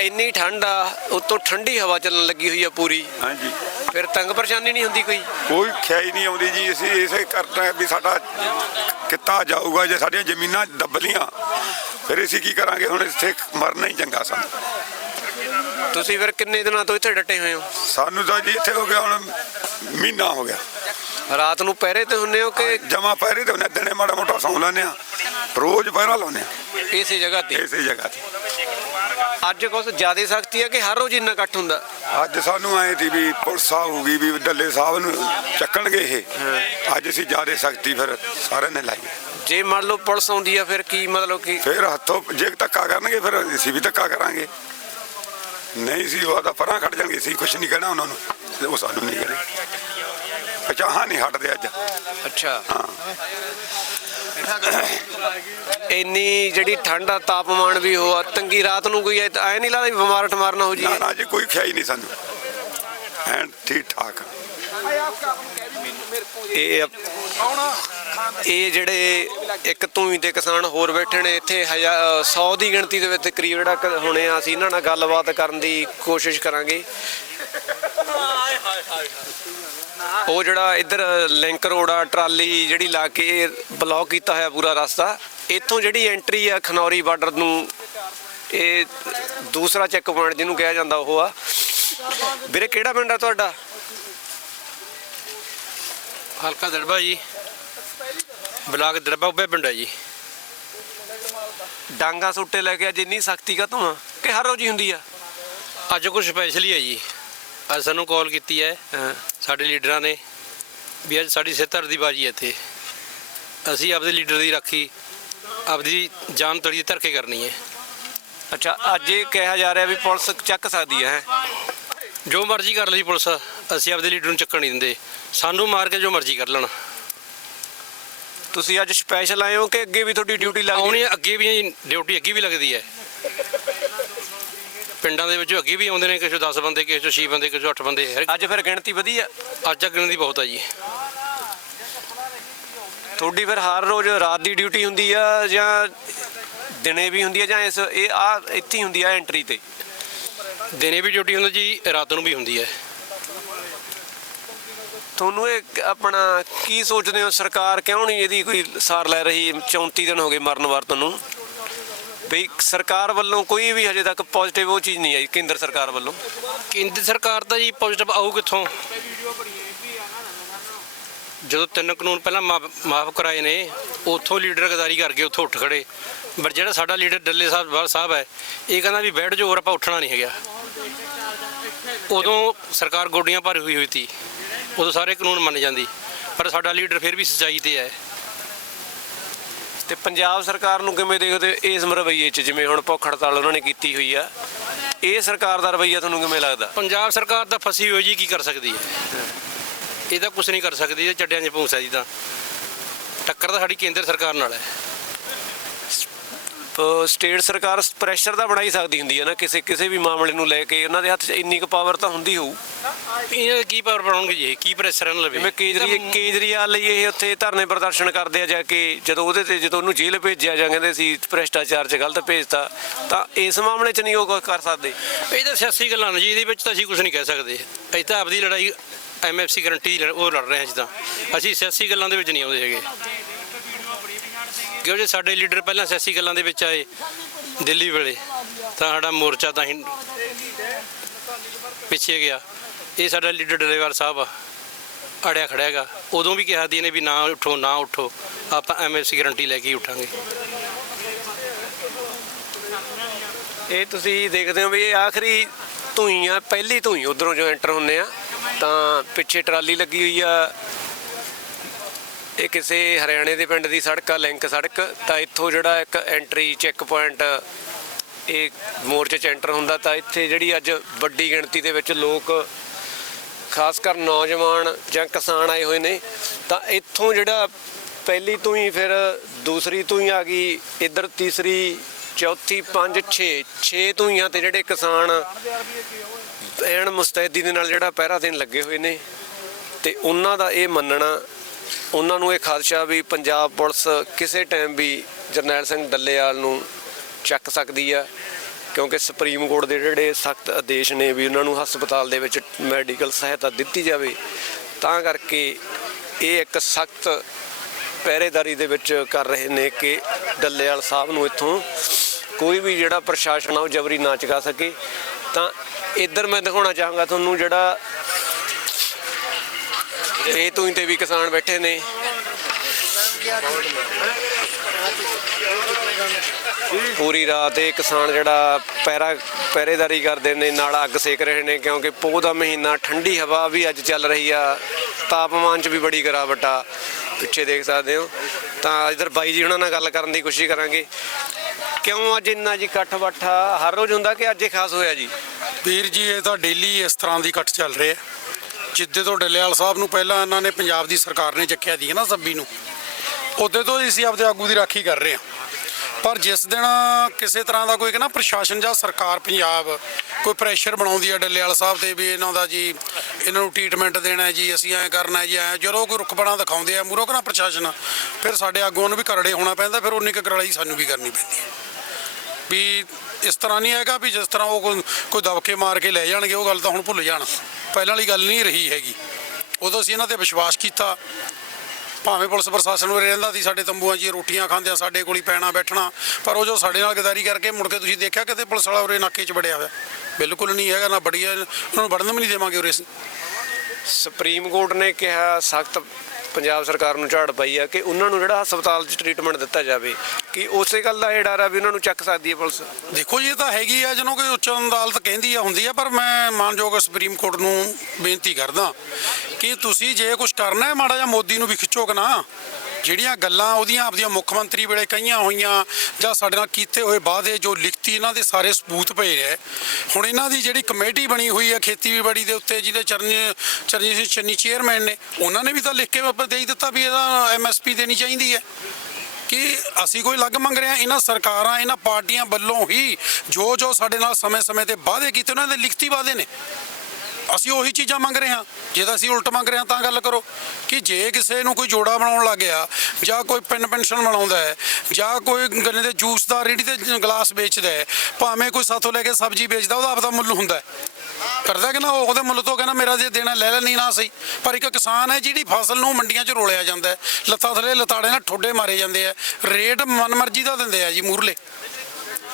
ਇੰਨੀ ਠੰਡ ਆ ਉਤੋਂ ਠੰਡੀ ਹਵਾ ਚੱਲਣ ਲੱਗੀ ਹੋਈ ਆ ਪੂਰੀ। ਹਾਂਜੀ। ਫਿਰ ਤੰਗ ਪਰੇਸ਼ਾਨੀ ਨਹੀਂ ਹੁੰਦੀ ਕੋਈ? ਕੋਈ ਖਿਆਈ ਨਹੀਂ ਆਉਂਦੀ ਜੀ। ਅਸੀਂ ਇਸੇ ਕਰਨਾ ਵੀ ਸਾਡਾ ਕਿੱਤਾ ਜਾਊਗਾ ਜੇ ਸਾਡੀਆਂ ਜ਼ਮੀਨਾਂ ਦੱਬ ਲੀਆਂ ਫਿਰ ਅਸੀਂ ਕੀ ਕਰਾਂਗੇ? ਹੁਣ ਇੱਥੇ ਮਰਨਾ ਹੀ ਚੰਗਾ ਸਾਨੂੰ। ਤੁਸੀਂ ਫਿਰ ਕਿੰਨੇ ਦਿਨਾਂ ਤੋਂ ਇੱਥੇ ਡਟੇ ਹੋਏ ਹੋ? ਸਾਨੂੰ ਤਾਂ ਜੀ ਇੱਥੇ ਹੋ ਗਿਆ ਹੁਣ ਮਹੀਨਾ ਹੋ ਗਿਆ। ਰਾਤ ਨੂੰ ਪਹਿਰੇ ਤੇ ਹੁੰਨੇ ਹੋ ਕਿ ਜਮਾ ਪਹਿਰੇ ਤੇ ਉਹਨੇ ਦਿਨੇ ਮਾੜਾ ਮੋਟਾ ਸੌਂ ਲੈਂਦੇ ਆ। ਰੋਜ਼ ਪਹਿਰਾ ਲਾਉਂਦੇ ਆ। ਇਸੇ ਜਗ੍ਹਾ ਤੇ? ਇਸੇ ਜਗ੍ਹਾ ਤੇ। ਅੱਜ ਕੁਛ ਜ਼ਿਆਦਾ ਸਖਤੀ ਆ ਕਿ ਹਰ ਰੋਜ਼ ਇੰਨਾ ਇਕੱਠ ਹੁੰਦਾ? ਅੱਜ ਸਾਨੂੰ ਆਏ ਸੀ ਵੀ ਪੁਲਿਸ ਆਊਗੀ ਵੀ ਡੱਲੇ ਸਾਹਿਬ ਨੂੰ ਚੱਕਣਗੇ ਇਹ। ਅੱਜ ਅਸੀਂ ਜਿਆਦੇ ਸਖਤੀ ਫਿਰ ਸਾਰਿਆਂ ਨੇ ਲਾਈ ਹੈ। ਜੇ ਮੰਨ ਲਓ ਪੁਲਿਸ ਆਉਂਦੀ ਆ ਫਿਰ ਕੀ ਮਤਲਬ ਕਿ? ਫਿਰ ਹੱਥੋਂ ਜੇ ਧੱਕਾ ਕਰਨਗੇ ਫਿਰ ਅਸੀਂ ਵੀ ਧੱਕਾ ਕਰਾਂਗੇ। ਨਹੀਂ ਸੀ ਉਹ ਤਾਂ ਪਰਾਂ ਖੜ ਜਾਣਗੇ ਅਸੀਂ ਕੁਝ ਨਹੀਂ ਕਹਿਣਾ ਉਹਨਾਂ ਨੂੰ। ਤੇ ਉਹ ਸਾਨੂੰ ਨਹੀਂ ਕਹਿਣਾ। ਅਚਾਹਾਂ ਨਹੀਂ ਹਟਦੇ ਅੱਜ। ਅੱਛਾ। ਹਾਂ। ਇੰਨੀ ਜਿਹੜੀ ਠੰਡ ਆ, ਤਾਪਮਾਨ ਵੀ ਹੋ ਆ, ਤੰਗੀ ਰਾਤ ਨੂੰ ਕੋਈ ਐ ਨਹੀਂ ਲੱਗਦਾ ਵੀ ਬਿਮਾਰ ਠਮਾਰ ਨਾ ਹੋ ਜੀ ਨਾ ਨਾ ਜੀ, ਕੋਈ ਖਿਆਈ ਨਹੀਂ ਸਾਨੂੰ। ਐਨ ਠੀਕ ਠਾਕ ਇਹ ਇਹ ਜਿਹੜੇ ਇੱਕ ਤੂੰ ਤੇ ਕਿਸਾਨ ਹੋਰ ਬੈਠੇ ਨੇ, ਇੱਥੇ 100 ਦੀ ਗਿਣਤੀ ਦੇ ਵਿੱਚ ਕਰੀਬ ਜਿਹੜਾ ਕ- ਹੋਣੇ ਆ, ਅਸੀਂ ਇਹਨਾਂ ਨਾਲ ਗੱਲਬਾਤ ਕਰਨ ਦੀ ਕੋਸ਼ਿਸ਼ ਕਰਾਂਗੇ। ਉਹ ਜਿਹੜਾ ਇੱਧਰ ਲਿੰਕ ਰੋਡ ਆ, ਟਰਾਲੀ ਜਿਹੜੀ ਲਾ ਕੇ ਬਲੌਕ ਕੀਤਾ ਹੋਇਆ ਪੂਰਾ ਰਸਤਾ। ਇੱਥੋਂ ਜਿਹੜੀ ਐਂਟਰੀ ਆ ਖਨੌਰੀ ਬਾਰਡਰ ਨੂੰ ਇਹ ਦੂਸਰਾ ਚੈੱਕ ਪੁਆਇੰਟ ਜਿਹਨੂੰ ਕਿਹਾ ਜਾਂਦਾ ਉਹ ਆ। ਵੀਰੇ ਕਿਹੜਾ ਪਿੰਡ ਆ ਤੁਹਾਡਾ? ਹਲਕਾ ਦੜਬਾ ਜੀ। ਬਲਾਕ ਦੜਬਾ ਉੱਬੇ ਪਿੰਡ ਹੈ ਜੀ। ਡਾਂਗਾ ਸੁੱਟੇ ਲੈ ਕੇ ਅੱਜ ਇੰਨੀ ਸਖਤੀ ਕਾ ਤੂੰ ਕਿ ਹਰ ਰੋਜ਼ ਹੀ ਹੁੰਦੀ ਆ? ਅੱਜ ਕੁਝ ਸਪੈਸ਼ਲ ਹੀ ਹੈ ਜੀ। ਅੱਜ ਸਾਨੂੰ ਕਾਲ ਕੀਤੀ ਹੈ ਹਾਂ। ਸਾਡੇ ਲੀਡਰਾਂ ਨੇ ਵੀ ਅੱਜ ਸਾਡੀ ਸਿੱਤਰ ਦੀ ਬਾਜੀ ਹੈ ਇੱਥੇ। ਅਸੀਂ ਆਪਦੇ ਲੀਡਰ ਦੀ ਰਾਖੀ ਆਪਦੀ ਜਾਨ ਤੜੀ ਧਰ ਕੇ ਕਰਨੀ ਹੈ। ਅੱਛਾ ਅੱਜ ਇਹ ਕਿਹਾ ਜਾ ਰਿਹਾ ਵੀ ਪੁਲਿਸ ਚੱਕ ਸਕਦੀ ਹੈ ਜੋ ਮਰਜ਼ੀ ਕਰ ਲਈ ਪੁਲਿਸ ਅਸੀਂ ਆਪਦੇ ਲੀਡਰ ਨੂੰ ਚੱਕਣ ਨਹੀਂ ਦਿੰਦੇ। ਸਾਨੂੰ ਮਾਰ ਕੇ ਜੋ ਮਰਜ਼ੀ ਕਰ ਲੈਣ। ਤੁਸੀਂ ਅੱਜ ਸਪੈਸ਼ਲ ਆਏ ਹੋ ਕਿ ਅੱਗੇ ਵੀ ਤੁਹਾਡੀ ਡਿਊਟੀ ਲੱਗ ਆਉਣੀ ਅੱਗੇ ਵੀ ਡਿਊਟੀ ਅੱਗੇ ਵੀ ਲੱਗਦੀ ਹੈ। ਪਿੰਡਾਂ ਦੇ ਵਿੱਚੋਂ ਅੱਗੇ ਵੀ ਆਉਂਦੇ ਨੇ ਕਿਸੇ 10 ਬੰਦੇ ਕਿਸੇ ਚੋਂ 6 ਬੰਦੇ ਕਿਸੇ ਚੋਂ 8 ਬੰਦੇ ਹਰ- ਅੱਜ ਫਿਰ ਗਿਣਤੀ ਵਧੀ ਆ? ਅੱਜ ਤੱਕ ਗਿਣਤੀ ਬਹੁਤ ਹੈ ਜੀ। ਤੁਹਾਡੀ ਫਿਰ ਹਰ ਰੋਜ਼ ਰਾਤ ਦੀ ਡਿਊਟੀ ਹੁੰਦੀ ਆ ਜਾਂ ਦਿਨੇ ਵੀ ਹੁੰਦੀ ਆ ਜਾਂ ਇਸ ਇਹ ਆ ਇੱਥੇ ਹੀ ਹੁੰਦੀ ਆ ਐਂਟਰੀ ਤੇ? ਦਿਨੇ ਵੀ ਡਿਊਟੀ ਹੁੰਦੀ ਜੀ ਰਾਤ ਨੂੰ ਵੀ ਹੁੰਦੀ ਹੈ। ਤੁਹਾਨੂੰ ਇਹ ਆਪਣਾ ਕੀ ਸੋਚਦੇ ਹੋ? ਸਰਕਾਰ ਕਿਉਂ ਨਹੀਂ ਇਹਦੀ ਕੋਈ ਸਾਰ ਲੈ ਰਹੀ? 34 ਦਿਨ ਹੋ ਗਏ ਮਰਨ ਵਰਤ ਨੂੰ। ਵੀ ਸਰਕਾਰ ਵੱਲੋਂ ਕੋਈ ਵੀ ਹਜੇ ਤੱਕ ਪੋਜ਼ਿਟਿਵ ਉਹ ਚੀਜ਼ ਨਹੀਂ ਆਈ ਕੇਂਦਰ ਸਰਕਾਰ ਵੱਲੋਂ। ਕੇਂਦਰ ਸਰਕਾਰ ਦਾ ਜੀ ਪੋਜ਼ਿਟਿਵ ਆਊ ਕਿੱਥੋਂ? ਜਦੋਂ ਤਿੰਨ ਕਾਨੂੰਨ ਪਹਿਲਾਂ ਮਾਫ ਕਰਾਏ ਨੇ ਉੱਥੋਂ ਲੀਡਰ ਗਦਾਰੀ ਕਰ ਗਏ ਉੱਥੋਂ ਉੱਠ ਖੜੇ। ਪਰ ਜਿਹੜਾ ਸਾਡਾ ਲੀਡਰ ਡੱਲੇ ਸਾਹਿਬ ਬਾਲ ਸਾਹਿਬ ਹੈ ਇਹ ਕਹਿੰਦਾ ਵੀ ਬੈਠ ਜਾਓ ਹੋਰ ਆਪਾਂ ਉੱਠਣਾ ਨਹੀਂ ਹੈਗਾ। ਉਦੋਂ ਸਰਕਾਰ ਗੋਡੀਆਂ ਭਰੀ ਹੋਈ ਹੋਈ ਸੀ ਉਦੋਂ ਸਾਰੇ ਕਾਨੂੰਨ ਮੰਨ ਜਾਂਦੀ। ਪਰ ਸਾਡਾ ਲੀਡਰ ਫਿਰ ਵੀ ਸੱਚਾਈ ਤੇ ਹੈ। ਤੇ ਪੰਜਾਬ ਸਰਕਾਰ ਨੂੰ ਕਿਵੇਂ ਦੇਖਦੇ ਇਸ ਰਵੱਈਏ 'ਚ ਜਿਵੇਂ ਹੁਣ ਭੁੱਖ ਹੜਤਾਲ ਉਹਨਾਂ ਨੇ ਕੀਤੀ ਹੋਈ ਆ? ਇਹ ਸਰਕਾਰ ਦਾ ਰਵੱਈਆ ਤੁਹਾਨੂੰ ਕਿਵੇਂ ਲੱਗਦਾ? ਪੰਜਾਬ ਸਰਕਾਰ ਤਾਂ ਫਸੀ ਹੋਈ ਜੀ ਕੀ ਕਰ ਸਕਦੀ ਹੈ? ਇਹ ਤਾਂ ਕੁਝ ਨਹੀਂ ਕਰ ਸਕਦੀ ਇਹ ਚੱਡਿਆਂ 'ਚ ਭੂਸਾ ਜੀ ਤਾਂ। ਟੱਕਰ ਤਾਂ ਸਾਡੀ ਕੇਂਦਰ ਸਰਕਾਰ ਨਾਲ ਹੈ। ਸਟੇਟ ਸਰਕਾਰ ਪ੍ਰੈਸ਼ਰ ਤਾਂ ਬਣਾਈ ਸਕਦੀ ਹੁੰਦੀ ਹੈ ਨਾ ਕਿਸੇ ਕਿਸੇ ਵੀ ਮਾਮਲੇ ਨੂੰ ਲੈ ਕੇ ਉਹਨਾਂ ਦੇ ਹੱਥ 'ਚ ਇੰਨੀ ਕੁ ਪਾਵਰ ਤਾਂ ਹੁੰਦੀ ਹੋਊ। ਇਹ ਕੀ ਪਾਵਰ ਬਣਾਉਣਗੇ ਜੀ ਇਹ? ਕੀ ਪ੍ਰੈਸ਼ਰ ਇਹਨਾਂ ਲਵੇ? ਜਿਵੇਂ ਕੇਜਰੀ ਕੇਜਰੀਵਾਲ ਲਈ ਇਹ ਉੱਥੇ ਧਰਨੇ ਪ੍ਰਦਰਸ਼ਨ ਕਰਦੇ ਆ ਜਾ ਕੇ ਜਦੋਂ ਉਹਦੇ ਤੇ ਜਦੋਂ ਉਹਨੂੰ ਜੇਲ੍ਹ ਭੇਜਿਆ ਜਾਂ ਕਹਿੰਦੇ ਸੀ ਭ੍ਰਿਸ਼ਟਾਚਾਰ 'ਚ ਗਲਤ ਭੇਜਤਾ ਤਾਂ ਇਸ ਮਾਮਲੇ 'ਚ ਨਹੀਂ ਉਹ ਕਰ ਸਕਦੇ। ਇਹ ਤਾਂ ਸਿਆਸੀ ਗੱਲਾਂ ਨੇ ਜੀ ਇਹਦੇ ਵਿੱਚ ਤਾਂ ਅਸੀਂ ਕੁਝ ਨਹੀਂ ਕਹਿ ਸਕਦੇ। ਅਸੀਂ ਤਾਂ ਆਪਦੀ ਲੜਾਈ ਐਮਐਫਸੀ ਗਰੰਟੀ ਦੀ ਲੜ- ਉਹ ਲੜ ਰਹੇ ਹਾਂ ਜੀ ਤਾਂ ਅਸੀਂ ਸਿਆਸੀ ਗੱਲਾਂ ਦੇ ਵਿੱਚ ਨਹੀਂ ਆਉਂਦੇ ਹੈਗੇ। ਕਿਉਂ ਜੇ ਸਾਡੇ ਲੀਡਰ ਪਹਿਲਾਂ ਸਿਆਸੀ ਗੱਲਾਂ ਦੇ ਵਿੱਚ ਆਏ ਦਿੱਲੀ ਵੇਲੇ। ਤਾਂ ਸਾਡਾ ਮੋਰਚਾ ਤਾਂ ਹੀ ਪਿੱਛੇ ਗਿਆ। ਇਹ ਸਾਡਾ ਲੀਡਰ ਡਰੇਵਾਲ ਸਾਹਿਬ ਆ। ਅੜਿਆ ਖੜਿਆ ਹੈਗਾ। ਉਦੋਂ ਵੀ ਕਿਹਾ ਦੀ ਨੇ ਵੀ ਨਾ ਉੱਠੋ ਨਾ ਉੱਠੋ। ਆਪਾਂ ਐਮਐਫਸੀ ਗਰੰਟੀ ਲੈ ਕੇ ਹੀ ਉੱਠਾਂਗੇ। ਇਹ ਤੁਸੀਂ ਦੇਖਦੇ ਹੋ ਵੀ ਇਹ ਆਖਰੀ ਧੂਈ ਆ ਪਹਿਲੀ ਧੂਈ ਉਧਰੋਂ ਜੋ ਐਂਟਰ ਹੁੰਨੇ ਆ। ਤਾਂ ਪਿੱਛੇ ਟਰਾਲੀ ਲੱਗੀ ਹੋਈ ਆ। ਇਹ ਕਿਸੇ ਹਰਿਆਣੇ ਦੇ ਪਿੰਡ ਦੀ ਸੜਕ ਆ, ਲਿੰਕ ਸੜਕ। ਤਾਂ ਇੱਥੋਂ ਜਿਹੜਾ ਇੱਕ ਐਂਟਰੀ ਚੈੱਕ ਪੁਆਇੰਟ ਇਹ ਮੋਰਚੇ 'ਚ ਐਂਟਰ ਹੁੰਦਾ। ਤਾਂ ਇੱਥੇ ਜਿਹੜੀ ਅੱਜ ਵੱਡੀ ਗਿਣਤੀ ਦੇ ਵਿੱਚ ਲੋਕ, ਖਾਸ ਕਰ ਨੌਜਵਾਨ ਜਾਂ ਕਿਸਾਨ ਆਏ ਹੋਏ ਨੇ, ਤਾਂ ਇੱਥੋਂ ਜਿਹੜਾ ਪਹਿਲੀ ਤੋਂ ਹੀ ਫਿਰ ਦੂਸਰੀ ਤੋਂ ਹੀ ਆ ਗਈ, ਇੱਧਰ ਤੀਸਰੀ, ਚੌਥੀ, ਪੰਜ 6 6 ਤੋਂ ਹੀ ਆ ਤੇ ਜਿਹੜੇ ਕਿਸਾਨ ਐਨ ਮੁਸਤੈਦੀ ਦੇ ਨਾਲ ਜਿਹੜਾ ਪਹਿਰਾ ਦੇਣ ਲੱਗੇ ਹੋਏ ਨੇ ਤੇ ਉਹਨਾਂ ਦਾ ਇਹ ਮੰਨਣਾ, ਉਹਨਾਂ ਨੂੰ ਇਹ ਖਾਦਸ਼ਾ ਵੀ ਪੰਜਾਬ ਪੁਲਿਸ ਕਿਸੇ ਟਾਈਮ ਵੀ ਜਰਨੈਲ ਸਿੰਘ ਡੱਲੇਵਾਲ ਨੂੰ ਚੱਕ ਸਕਦੀ ਆ, ਕਿਉਂਕਿ ਸੁਪਰੀਮ ਕੋਰਟ ਦੇ ਜਿਹੜੇ ਸਖਤ ਆਦੇਸ਼ ਨੇ ਵੀ ਉਹਨਾਂ ਨੂੰ ਹਸਪਤਾਲ ਦੇ ਵਿੱਚ ਮੈਡੀਕਲ ਸਹਾਇਤਾ ਦਿੱਤੀ ਜਾਵੇ, ਤਾਂ ਕਰਕੇ ਇਹ ਇੱਕ ਸਖਤ ਪਹਿਰੇਦਾਰੀ ਦੇ ਵਿੱਚ ਕਰ ਰਹੇ ਨੇ ਕਿ ਡੱਲੇਵਾਲ ਸਾਹਿਬ ਨੂੰ ਇੱਥੋਂ ਕੋਈ ਵੀ ਜਿਹੜਾ ਪ੍ਰਸ਼ਾਸਨ ਆ ਉਹ ਜਬਰੀ ਨਾ ਚੁਕਾ ਸਕੇ। ਤਾਂ ਇੱਧਰ ਮੈਂ ਦਿਖਾਉਣਾ ਚਾਹਾਂਗਾ ਤੁਹਾਨੂੰ ਜਿਹੜਾ ਇਹ ਤੋਂ ਤੇ ਵੀ ਕਿਸਾਨ ਬੈਠੇ ਨੇ। ਪੂਰੀ ਰਾਤ ਇਹ ਕਿਸਾਨ ਜਿਹੜਾ ਪਹਿਰਾ ਪਹਿਰੇਦਾਰੀ ਕਰਦੇ ਨੇ, ਨਾਲ ਅੱਗ ਸੇਕ ਰਹੇ ਨੇ ਕਿਉਂਕਿ ਪੋਹ ਦਾ ਮਹੀਨਾ, ਠੰਡੀ ਹਵਾ ਵੀ ਅੱਜ ਚੱਲ ਰਹੀ ਆ। ਤਾਪਮਾਨ 'ਚ ਵੀ ਬੜੀ ਗਿਰਾਵਟ ਆ। ਪਿੱਛੇ ਦੇਖ ਸਕਦੇ ਹੋ। ਤਾਂ ਇਧਰ ਬਾਈ ਜੀ ਉਹਨਾਂ ਨਾਲ ਗੱਲ ਕਰਨ ਦੀ ਕੋਸ਼ਿਸ਼ ਕਰਾਂਗੇ। ਕਿਉਂ ਅੱਜ ਇੰਨਾ ਜੀ ਇਕੱਠ ਬੱਠਾ ਹਰ ਰੋਜ਼ ਹੁੰਦਾ ਕਿ ਅੱਜ ਇਹ ਖਾਸ ਹੋਇਆ ਜੀ? ਵੀਰ ਜੀ, ਇਹ ਤਾਂ ਡੇਲੀ ਇਸ ਤਰ੍ਹਾਂ ਦੀ ਇਕੱਠ ਚੱਲ ਰਿਹਾ। ਜਿੱਦੇ ਤੋਂ ਡੱਲੇਵਾਲ ਸਾਹਿਬ ਨੂੰ ਪਹਿਲਾਂ ਇਹਨਾਂ ਨੇ ਪੰਜਾਬ ਦੀ ਸਰਕਾਰ ਨੇ ਚੱਕਿਆ ਦੀ ਨਾ ਸੱਬੀ ਨੂੰ। ਉਦੋਂ ਤੋਂ ਹੀ ਅਸੀਂ ਆਪਦੇ ਆਗੂ ਦੀ ਰਾਖੀ ਕਰ ਰਹੇ ਹਾਂ। ਪਰ ਜਿਸ ਦਿਨ ਕਿਸੇ ਤਰ੍ਹਾਂ ਦਾ ਕੋਈ ਨਾ ਪ੍ਰਸ਼ਾਸਨ ਜਾਂ ਸਰਕਾਰ ਪੰਜਾਬ ਕੋਈ ਪ੍ਰੈਸ਼ਰ ਬਣਾਉਂਦੀ ਹੈ ਡੱਲੇਵਾਲ ਸਾਹਿਬ ਤੇ ਵੀ ਇਹਨਾਂ ਦਾ ਜੀ, ਇਹਨਾਂ ਨੂੰ ਟ੍ਰੀਟਮੈਂਟ ਦੇਣਾ ਜੀ, ਅਸੀਂ ਐਂ ਕਰਨਾ ਜੀ, ਐਂ ਜਦੋਂ ਕੋਈ ਰੁਖਬਣਾ ਦਿਖਾਉਂਦੇ ਆ ਮੂਰੋ ਕਹਿੰਦਾ ਪ੍ਰਸ਼ਾਸਨ, ਫਿਰ ਸਾਡੇ ਆਗੂਆਂ ਨੂੰ ਵੀ ਕਰੜੇ ਹੋਣਾ ਪੈਂਦਾ, ਫਿਰ ਉਨੀ ਕੁ ਕਰੜਾਈ ਸਾਨੂੰ ਵੀ ਕਰਨੀ ਪੈਂਦੀ ਹੈ ਵੀ ਇਸ ਤਰ੍ਹਾਂ ਨਹੀਂ ਹੈਗਾ ਵੀ ਜਿਸ ਤਰ੍ਹਾਂ ਉਹ ਕੋਈ ਦਬਕੇ ਮਾਰ ਕੇ ਲੈ ਜਾਣਗੇ, ਉਹ ਗੱਲ ਤਾਂ ਹੁਣ ਭੁੱਲ ਜਾਣ। ਪਹਿਲਾਂ ਵਾਲੀ ਗੱਲ ਨਹੀਂ ਰਹੀ ਹੈਗੀ। ਉਦੋਂ ਅਸੀਂ ਇਹਨਾਂ ਤੇ ਵਿਸ਼ਵਾਸ ਕੀਤਾ। ਭਾਵੇਂ ਪੁਲਿਸ ਪ੍ਰਸ਼ਾਸਨ ਵੀ ਰਹਿੰਦਾ ਸੀ, ਸਾਡੇ ਤੰਬੂਆਂ 'ਚ ਰੋਟੀਆਂ ਖਾਂਦਿਆਂ ਸਾਡੇ ਕੋਲ ਹੀ ਪੈਣਾ ਬੈਠਣਾ, ਪਰ ਉਹ ਜੋ ਸਾਡੇ ਨਾਲ ਗਦਾਰੀ ਕਰਕੇ ਮੁੜ ਕੇ ਤੁਸੀਂ ਦੇਖਿਆ ਕਿਤੇ ਪੁਲਿਸ ਵਾਲਾ ਉਰੇ ਨਾਕੇ 'ਚ ਵੜਿਆ ਹੋਇਆ? ਬਿਲਕੁਲ ਨਹੀਂ ਹੈਗਾ, ਨਾ ਬੜੀਆ ਉਹਨਾਂ ਨੂੰ ਵੜਨ ਵੀ ਨਹੀਂ ਦੇਵਾਂਗੇ ਉਰੇ। ਅਸੀਂ ਸੁਪਰੀਮ ਕੋਰਟ ਨੇ ਕਿਹਾ ਸਖਤ ਪੰਜਾਬ ਸਰਕਾਰ ਨੂੰ ਝਾੜ ਪਈ ਆ ਕਿ ਉਹਨਾਂ ਨੂੰ ਜਿਹੜਾ ਹਸਪਤਾਲ 'ਚ ਟ੍ਰੀਟਮੈਂਟ ਦਿੱਤਾ ਜਾਵੇ, ਕਿ ਉਸੇ ਗੱਲ ਦਾ ਇਹ ਡਰ ਆ ਵੀ ਉਹਨਾਂ ਨੂੰ ਚੱਕ ਸਕਦੀ ਹੈ ਪੁਲਿਸ? ਦੇਖੋ ਜੀ, ਇਹ ਤਾਂ ਹੈਗੀ ਆ, ਜਿਹਨੂੰ ਕੋਈ ਉੱਚ ਅਦਾਲਤ ਕਹਿੰਦੀ ਆ, ਹੁੰਦੀ ਆ, ਪਰ ਮੈਂ ਮਾਨਯੋਗ ਸੁਪਰੀਮ ਕੋਰਟ ਨੂੰ ਬੇਨਤੀ ਕਰਦਾ ਕਿ ਤੁਸੀਂ ਜੇ ਕੁਝ ਕਰਨਾ ਹੈ, ਮਾੜਾ ਜਿਹਾ ਮੋਦੀ ਨੂੰ ਵੀ ਖਿੱਚੋ ਕਿ ਨਾ। ਜਿਹੜੀਆਂ ਗੱਲਾਂ ਉਹਦੀਆਂ ਆਪਦੀਆਂ ਮੁੱਖ ਮੰਤਰੀ ਵੇਲੇ ਕਹੀਆਂ ਹੋਈਆਂ ਜਾਂ ਸਾਡੇ ਨਾਲ ਕੀਤੇ ਹੋਏ ਵਾਅਦੇ ਜੋ ਲਿਖਤੀ ਇਹਨਾਂ ਦੇ ਸਾਰੇ ਸਬੂਤ ਪਏ ਨੇ, ਹੁਣ ਇਹਨਾਂ ਦੀ ਜਿਹੜੀ ਕਮੇਟੀ ਬਣੀ ਹੋਈ ਹੈ ਖੇਤੀਬਾੜੀ ਦੇ ਉੱਤੇ ਜਿਹਦੇ ਚਰਨ ਚਰਨਜੀਤ ਸਿੰਘ ਚੰਨੀ ਚੇਅਰਮੈਨ ਨੇ, ਉਹਨਾਂ ਨੇ ਵੀ ਤਾਂ ਲਿਖ ਕੇ ਦੇ ਦਿੱਤਾ ਵੀ ਇਹਦਾ ਐਮਐਸਪੀ ਦੇਣੀ ਚਾਹੀਦੀ ਹੈ। ਕਿ ਅਸੀਂ ਕੋਈ ਲੱਗ ਮੰਗ ਰਹੇ ਹਾਂ, ਇਹਨਾਂ ਸਰਕਾਰਾਂ, ਇਹਨਾਂ ਪਾਰਟੀਆਂ ਵੱਲੋਂ ਹੀ ਜੋ ਜੋ ਸਾਡੇ ਨਾਲ ਸਮੇਂ-ਸਮੇਂ ਤੇ ਵਾਅਦੇ ਕੀਤੇ, ਉਹਨਾਂ ਦੇ ਲਿਖਤੀ ਵਾਅਦੇ ਨੇ। ਅਸੀਂ ਉਹੀ ਚੀਜ਼ਾਂ ਮੰਗ ਰਹੇ ਹਾਂ। ਜੇ ਤਾਂ ਅਸੀਂ ਉਲਟ ਮੰਗ ਰਹੇ ਹਾਂ, ਤਾਂ ਗੱਲ ਕਰੋ। ਕਿ ਜੇ ਕਿਸੇ ਨੂੰ ਕੋਈ ਜੋੜਾ ਬਣਾਉਣ ਲੱਗ ਗਿਆ, ਜਾਂ ਕੋਈ ਪਿੰਨ ਪੈਨਸ਼ਨ ਬਣਾਉਂਦਾ ਹੈ, ਜਾਂ ਕੋਈ ਗੰਨੇ ਦੇ ਜੂਸ ਦਾ ਰੇੜੀ ਤੇ ਗਲਾਸ ਵੇਚਦਾ ਹੈ, ਭਾਵੇਂ ਕੋਈ ਸਾਥੋਂ ਲੈ ਕੇ ਸਬਜ਼ੀ ਵੇਚਦਾ, ਉਹਦਾ ਆਪਦਾ ਮੁੱਲ ਹੁੰਦਾ ਕਰਦਾ ਕਿ ਨਾ ਉਹਦੇ ਮੁੱਲ ਤੋਂ ਕਹਿੰਦਾ, ਮੇਰਾ ਜੇ ਦੇਣਾ ਲੈ ਲੈ ਨਹੀਂ ਨਾ ਸਹੀ। ਪਰ ਇੱਕ ਕਿਸਾਨ ਹੈ ਜਿਹੜੀ ਫਸਲ ਨੂੰ ਮੰਡੀਆਂ 'ਚ ਰੋਲਿਆ ਜਾਂਦਾ ਹੈ। ਲੱਤਾਂ ਥੱਲੇ ਲਤਾੜੇ ਨਾਲ ਠੋਡੇ ਮਾਰੇ ਜਾਂਦੇ ਆ। ਰੇਟ ਮਨਮਰਜ਼ੀ ਦਾ ਦਿੰਦੇ ਆ ਜੀ, ਮੂਰਲੇ।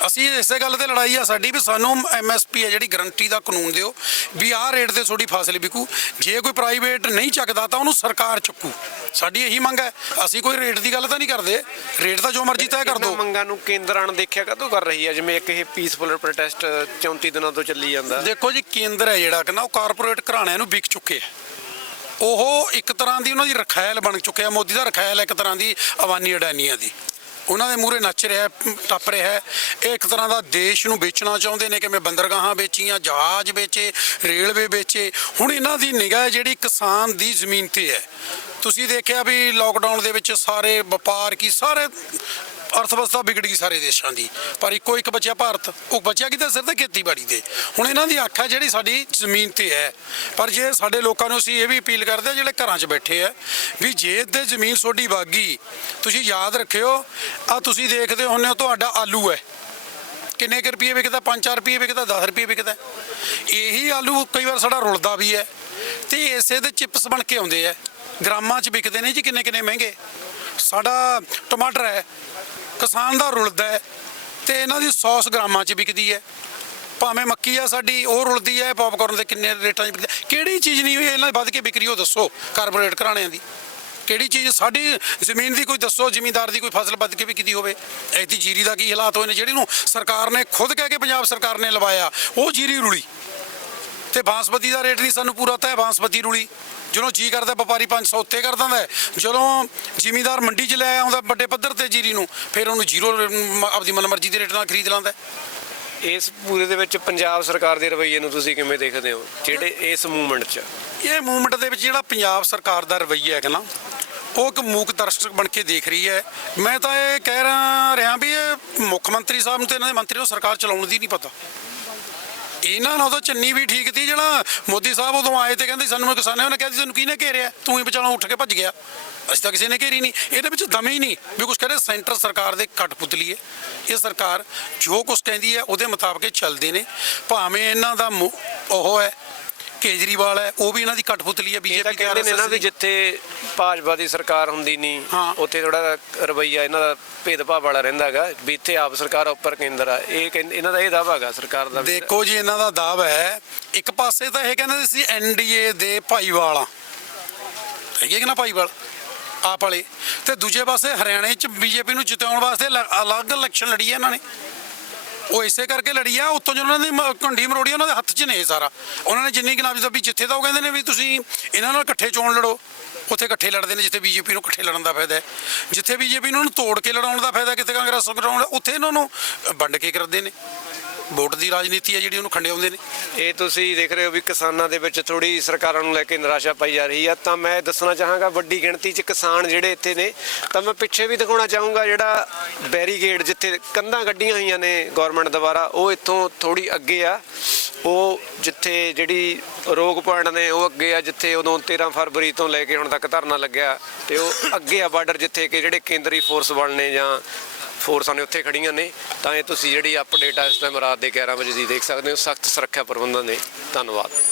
ਅਸੀਂ ਇਸੇ ਗੱਲ ਤੇ ਲੜਾਈ ਆ ਸਾਡੀ ਵੀ ਸਾਨੂੰ ਐਮਐਸਪੀ ਹੈ ਜਿਹੜੀ ਗਰੰਟੀ ਦਾ ਕਾਨੂੰਨ ਦਿਓ ਵੀ ਆਹ ਰੇਟ ਤੇ ਤੁਹਾਡੀ ਫਸਲ ਵਿਕੂ। ਜੇ ਕੋਈ ਪ੍ਰਾਈਵੇਟ ਨਹੀਂ ਚੱਕਦਾ ਤਾਂ ਉਹਨੂੰ ਸਰਕਾਰ ਚੱਕੂ। ਸਾਡੀ ਇਹੀ ਮੰਗ ਹੈ। ਅਸੀਂ ਕੋਈ ਰੇਟ ਦੀ ਗੱਲ ਤਾਂ ਨਹੀਂ ਕਰਦੇ। ਰੇਟ ਤਾਂ ਜੋ ਮਰਜ਼ੀ ਤੈਅ ਕਰ ਦਿਓ। ਮੰਗਾਂ ਨੂੰ ਕੇਂਦਰ ਆਣ ਦੇਖਿਆ ਕਦੋਂ ਕਰ ਰਹੀ ਹੈ ਜਿਵੇਂ ਇੱਕ ਇਹ ਪੀਸਫੁਲ ਪ੍ਰੋਟੈਸਟ 34 ਦਿਨਾਂ ਤੋਂ ਚੱਲੀ ਜਾਂਦਾ। ਦੇਖੋ ਜੀ ਕੇਂਦਰ ਹੈ ਜਿਹੜਾ ਕਿ ਨਾ ਉਹ ਕਾਰਪੋਰੇਟ ਘਰਾਣਿਆਂ ਨੂੰ ਵਿਕ ਚੁੱਕੇ ਆ। ਉਹ ਇੱਕ ਤਰ੍ਹਾਂ ਦੀ ਉਹਨਾਂ ਦੀ ਰਖਾਇਲ ਬਣ ਚੁੱਕਿਆ ਮੋਦੀ ਦਾ ਰਖਾਇਲ ਇੱਕ ਤਰ੍ਹਾਂ ਦੀ ਅਵਾਨੀ ਅਡਾਨੀਆਂ ਦੀ। ਉਹਨਾਂ ਦੇ ਮੂਹਰੇ ਨੱਚ ਰਿਹਾ ਟੱਪ ਰਿਹਾ ਹੈ। ਇਹ ਇੱਕ ਤਰ੍ਹਾਂ ਦਾ ਦੇਸ਼ ਨੂੰ ਵੇਚਣਾ ਚਾਹੁੰਦੇ ਨੇ ਕਿ ਮੈਂ ਬੰਦਰਗਾਹਾਂ ਵੇਚੀਆਂ, ਜਹਾਜ਼ ਵੇਚੇ, ਰੇਲਵੇ ਵੇਚੇ ਹੁਣ ਇਹਨਾਂ ਦੀ ਨਿਗਾਹ ਜਿਹੜੀ ਕਿਸਾਨ ਦੀ ਜ਼ਮੀਨ ਤੇ ਹੈ ਤੁਸੀਂ ਦੇਖਿਆ ਵੀ ਲੋਕਡਾਊਨ ਦੇ ਵਿੱਚ ਸਾਰੇ ਵਪਾਰ ਕੀ, ਸਾਰੇ ਅਰਥ ਵਿਗੜ ਗਈ ਸਾਰੇ ਦੇਸ਼ਾਂ ਦੀ। ਪਰ ਇੱਕੋ ਇੱਕ ਬਚਿਆ ਭਾਰਤ, ਉਹ ਬਚਿਆ ਕਿਤੇ ਸਿਰ ਤੇ ਖੇਤੀਬਾੜੀ ਦੇ ਹੁਣ ਇਹਨਾਂ ਦੀ ਅੱਖ ਹੈ ਜਿਹੜੀ ਸਾਡੀ ਜ਼ਮੀਨ ਤੇ ਹੈ, ਪਰ ਜੇ ਸਾਡੇ ਲੋਕਾਂ ਨੂੰ ਅਸੀਂ ਇਹ ਵੀ ਅਪੀਲ ਕਰਦੇ ਹਾਂ, ਜਿਹੜੇ ਘਰਾਂ 'ਚ ਬੈਠੇ ਆ, ਵੀ ਜੇ ਤੇ ਜ਼ਮੀਨ ਤੁਹਾਡੀ ਵਾਗੀ ਤੁਸੀਂ ਯਾਦ ਰੱਖਿਓ ਆ ਤੁਸੀਂ ਦੇਖਦੇ ਹੁੰਨੇ ਹੋ ਤੁਹਾਡਾ ਆਲੂ ਹੈ। ਕਿੰਨੇ ਕੁ ਰੁਪਏ ਵਿਕਦਾ? 5-4 ਰੁਪਏ ਵਿਕਦਾ 10 ਰੁਪਏ ਵਿਕਦਾ। ਇਹੀ ਆਲੂ ਕਈ ਵਾਰ ਸਾਡਾ ਰੁਲਦਾ ਵੀ ਹੈ। ਤੇ ਇਸੇ ਦੇ ਚਿਪਸ ਬਣ ਕੇ ਆਉਂਦੇ ਆ। ਗ੍ਰਾਮਾਂ 'ਚ ਵਿਕਦੇ ਨੇ ਜੀ ਕਿੰਨੇ ਕਿੰਨੇ ਮਹਿੰਗੇ। ਸਾਡਾ ਟਮਾਟਰ ਹੈ ਕਿਸਾਨ ਦਾ ਰੁਲਦਾ ਹੈ ਤੇ ਇਹਨਾਂ ਦੀ ਸੌਸ ਗ੍ਰਾਮਾਂ 'ਚ ਵਿਕਦੀ ਹੈ। ਭਾਵੇਂ ਮੱਕੀ ਆ ਸਾਡੀ, ਉਹ ਰੁਲਦੀ ਹੈ ਪੌਪਕਾਰਨ ਦੇ ਕਿੰਨੇ ਰੇਟਾਂ 'ਚ ਵਿਕਦੀ ਕਿਹੜੀ ਚੀਜ਼ ਨਹੀਂ ਇਹਨਾਂ ਦੀ ਵੱਧ ਕੇ ਵਿਕਰੀ, ਉਹ ਦੱਸੋ ਕਾਰਪੋਰੇਟ ਘਰਾਣਿਆਂ ਦੀ। ਕਿਹੜੀ ਚੀਜ਼, ਸਾਡੀ ਜ਼ਮੀਨ ਦੀ ਕੋਈ ਦੱਸੋ, ਜ਼ਿਮੀਂਦਾਰ ਦੀ ਕੋਈ ਫਸਲ ਵੱਧ ਕੇ ਵਿਕਦੀ ਹੋਵੇ। ਐਤੀ ਜੀਰੀ ਦਾ ਕੀ ਹਾਲਾਤ ਹੋਏ ਨੇ, ਜਿਹੜੀ ਨੂੰ ਸਰਕਾਰ ਨੇ ਖੁਦ ਕਹਿ ਕੇ ਪੰਜਾਬ ਸਰਕਾਰ ਨੇ ਲਵਾਇਆ, ਉਹ ਜੀਰੀ ਰੁਲੀ। ਤੇ ਬਾਂਸਪਤੀ ਦਾ ਰੇਟ ਨਹੀਂ ਸਾਨੂੰ ਪੂਰਾ ਤੈ ਬਾਂਸਪਤੀ ਰੁਲੀ। ਜਦੋਂ ਜੀ ਕਰਦਾ ਵਪਾਰੀ 500 ਉੱਤੇ ਕਰ ਦਿੰਦਾ ਹੈ। ਜਦੋਂ ਜ਼ਿਮੀਂਦਾਰ ਮੰਡੀ 'ਚ ਲੈ ਆਉਂਦਾ ਵੱਡੇ ਪੱਧਰ ਤੇ ਜੀਰੀ ਨੂੰ ਫਿਰ ਉਹਨੂੰ ਜ਼ੀਰੋ ਆਪਦੀ ਮਨਮਰਜ਼ੀ ਦੇ ਰੇਟ ਨਾਲ ਖਰੀਦ ਲੈਂਦਾ ਹੈ। ਇਸ ਪੂਰੇ ਦੇ ਵਿੱਚ ਪੰਜਾਬ ਸਰਕਾਰ ਦੇ ਰਵੱਈਏ ਨੂੰ ਤੁਸੀਂ ਕਿਵੇਂ ਦੇਖਦੇ ਹੋ? ਜਿਹੜੇ ਇਸ ਮੂਵਮੈਂਟ 'ਚ? ਇਹ ਮੂਵਮੈਂਟ ਦੇ ਵਿੱਚ ਜਿਹੜਾ ਪੰਜਾਬ ਸਰਕਾਰ ਦਾ ਰਵੱਈਆ ਹੈਗਾ ਨਾ ਉਹ ਇੱਕ ਮੂਕ ਦਰਸ਼ਕ ਬਣ ਕੇ ਦੇਖ ਰਹੀ ਹੈ। ਮੈਂ ਤਾਂ ਇਹ ਕਹਿ ਰਿਹਾ ਰਿਹਾ ਵੀ ਇਹ ਮੁੱਖ ਮੰਤਰੀ ਸਾਹਿਬ ਨੂੰ ਤੇ ਇਹਨਾਂ ਦੇ ਮੰਤਰੀ ਨੂੰ ਸਰਕਾਰ ਚਲਾਉਣ ਦੀ ਨਹੀਂ ਪਤਾ। ਇਹਨਾਂ ਨਾਲ ਤਾਂ ਚੰਨੀ ਵੀ ਠੀਕ ਸੀ, ਜਿਹੜਾ ਮੋਦੀ ਸਾਹਿਬ ਉਦੋਂ ਆਏ ਤੇ ਕਹਿੰਦੇ ਸਾਨੂੰ ਕਿਸਾਨਾਂ ਨੇ ਕਿਹਾ ਸਾਨੂੰ ਕਿਹਨੇ ਘੇਰਿਆ? ਤੂੰ ਹੀ ਵਿਚਾਲੋਂ ਉੱਠ ਕੇ ਭੱਜ ਗਿਆ। ਅਸੀਂ ਤਾਂ ਕਿਸੇ ਨੇ ਘੇਰੀ ਨਹੀਂ। ਇਹਦੇ ਵਿੱਚ ਦਮ ਹੀ ਨਹੀਂ ਵੀ ਕੁਝ ਕਹਿੰਦੇ, ਸੈਂਟਰ ਸਰਕਾਰ ਦੇ ਕਠਪੁਤਲੀ ਹੈ। ਇਹ ਸਰਕਾਰ ਜੋ ਕੁਝ ਕਹਿੰਦੀ ਹੈ, ਉਹਦੇ ਮੁਤਾਬਕ ਚੱਲਦੇ ਨੇ। ਭਾਵੇਂ ਇਹਨਾਂ ਦਾ ਮੁ- ਉਹ ਹੈ ਕੇਜਰੀਵਾਲ ਹੈ ਉਹ ਵੀ ਇਹਨਾਂ ਦੀ ਕਠਪੁਤਲੀ ਹੈ ਇਹ ਤਾਂ ਬੀਜੇਪੀ ਕਹਿੰਦੇ ਨੇ ਨਾ ਵੀ ਜਿੱਥੇ ਭਾਜਪਾ ਦੀ ਸਰਕਾਰ ਹੁੰਦੀ ਨਹੀਂ ਹਾਂ। ਉੱਥੇ ਥੋੜਾ ਰਵੱਈਆ ਇਹਨਾਂ ਦਾ ਭੇਦਭਾਵ ਵਾਲਾ ਰਹਿੰਦਾ ਹੈਗਾ ਵੀ ਇੱਥੇ ਆਪ ਸਰਕਾਰ ਉੱਪਰ ਕੇਂਦਰ ਆ। ਇਹ ਕਹਿੰਦੇ ਇਹਨਾਂ ਦਾ ਇਹ ਦਾਅਵਾ ਹੈਗਾ ਸਰਕਾਰ ਦਾ ਵੀ। ਦੇਖੋ ਜੀ ਇਹਨਾਂ ਦਾ ਦਾਅਵਾ ਹੈ ਇੱਕ ਪਾਸੇ ਤਾਂ ਇਹ ਕਹਿੰਦੇ ਸੀ ਐਨਡੀਏ ਦੇ ਭਾਈਵਾਲ ਆ। ਹੈਗੇ ਕਿ ਨਾ ਭਾਈਵਾਲ? ਆਪ ਵਾਲੇ। ਤੇ ਦੂਜੇ ਪਾਸੇ ਹਰਿਆਣੇ ਚ ਬੀਜੇਪੀ ਨੂੰ ਜਿਤਾਉਣ ਵਾਸਤੇ ਲ- ਅਲੱਗ ਇਲੈਕਸ਼ਨ ਲੜੀ ਹੈ ਇਹਨਾਂ ਨੇ। ਉਹ ਇਸੇ ਕਰਕੇ ਲੜੀ ਆ, ਉੱਤੋਂ ਜਿਹਨਾਂ ਦੀ ਮ- ਘੰਡੀ ਮਰੋੜੀ ਉਹਨਾਂ ਦੇ ਹੱਥ 'ਚ ਨੇ ਇਹ ਸਾਰਾ। ਉਹਨਾਂ ਨੇ ਜਿੰਨੀ ਗਨਾਬੀ ਦੱਬੀ ਜਿੱਥੇ ਤਾਂ ਉਹ ਕਹਿੰਦੇ ਨੇ ਵੀ ਤੁਸੀਂ ਇਹਨਾਂ ਨਾਲ ਇਕੱਠੇ ਚੋਣ ਲੜੋ, ਉੱਥੇ ਇਕੱਠੇ ਲੜਦੇ ਨੇ ਜਿੱਥੇ ਬੀਜੇਪੀ ਨੂੰ ਇਕੱਠੇ ਲੜਨ ਦਾ ਫਾਇਦਾ ਹੈ। ਜਿੱਥੇ ਬੀਜੇਪੀ ਨੂੰ ਤੋੜ ਕੇ ਲੜਾਉਣ ਦਾ ਫਾਇਦਾ ਕਿੱਥੇ ਕਾਂਗਰਸ ਨੂੰ ਲੜਾਉਣ ਦਾ, ਉੱਥੇ ਇਹਨਾਂ ਨੂੰ ਵੰਡ ਕੇ ਕਰਦੇ ਨੇ। ਵੋਟ ਦੀ ਰਾਜਨੀਤੀ ਹੈ ਜਿਹੜੀ ਉਹਨੂੰ ਖੰਡਿਆਉਂਦੇ ਨੇ। ਇਹ ਤੁਸੀਂ ਦੇਖ ਰਹੇ ਹੋ ਵੀ ਕਿਸਾਨਾਂ ਦੇ ਵਿੱਚ ਥੋੜੀ ਸਰਕਾਰਾਂ ਨੂੰ ਲੈ ਕੇ ਨਿਰਾਸ਼ਾ ਪਾਈ ਜਾ ਰਹੀ ਆ। ਤਾਂ ਮੈਂ ਦੱਸਣਾ ਚਾਹਾਂਗਾ ਵੱਡੀ ਗਿਣਤੀ 'ਚ ਕਿਸਾਨ ਜਿਹੜੇ ਇੱਥੇ ਨੇ, ਤਾਂ ਮੈਂ ਪਿੱਛੇ ਵੀ ਦਿਖਾਉਣਾ ਚਾਹੂੰਗਾ ਜਿਹੜਾ ਬੈਰੀਗੇਡ ਜਿੱਥੇ ਕੰਧਾਂ ਕੱਢੀਆਂ ਹੋਈਆਂ ਨੇ ਗਵਰਨਮੈਂਟ ਦੁਆਰਾ, ਉਹ ਇੱਥੋਂ ਥੋੜੀ ਅੱਗੇ ਆ। ਉਹ ਜਿੱਥੇ ਜਿਹੜੀ ਰੋਗ ਪੁਆਇੰਟ ਨੇ, ਉਹ ਅੱਗੇ ਆ ਜਿੱਥੇ ਉਦੋਂ 13 ਫਰਵਰੀ ਤੋਂ ਲੈ ਕੇ ਹੁਣ ਤੱਕ ਧਰਨਾ ਲੱਗਿਆ। ਤੇ ਉਹ ਅੱਗੇ ਆ ਬਾਰਡਰ ਜਿੱਥੇ ਕਿ ਜਿਹੜੇ ਕੇਂਦਰੀ ਫੋਰਸ ਬਣਨੇ ਜਾਂ ਫੋਰਸਾਂ ਨੇ ਉੱਥੇ ਖੜੀਆਂ ਨੇ। ਤਾਂ ਇਹ ਤੁਸੀਂ ਜਿਹੜੀ ਅਪਡੇਟ ਆ ਇਸ ਟਾਈਮ ਰਾਤ ਦੇ 11 ਵਜੇ ਦੀ ਦੇਖ ਸਕਦੇ ਹੋ। ਸਖਤ ਸੁਰੱਖਿਆ ਪ੍ਰਬੰਧਾਂ ਨੇ। ਧੰਨਵਾਦ।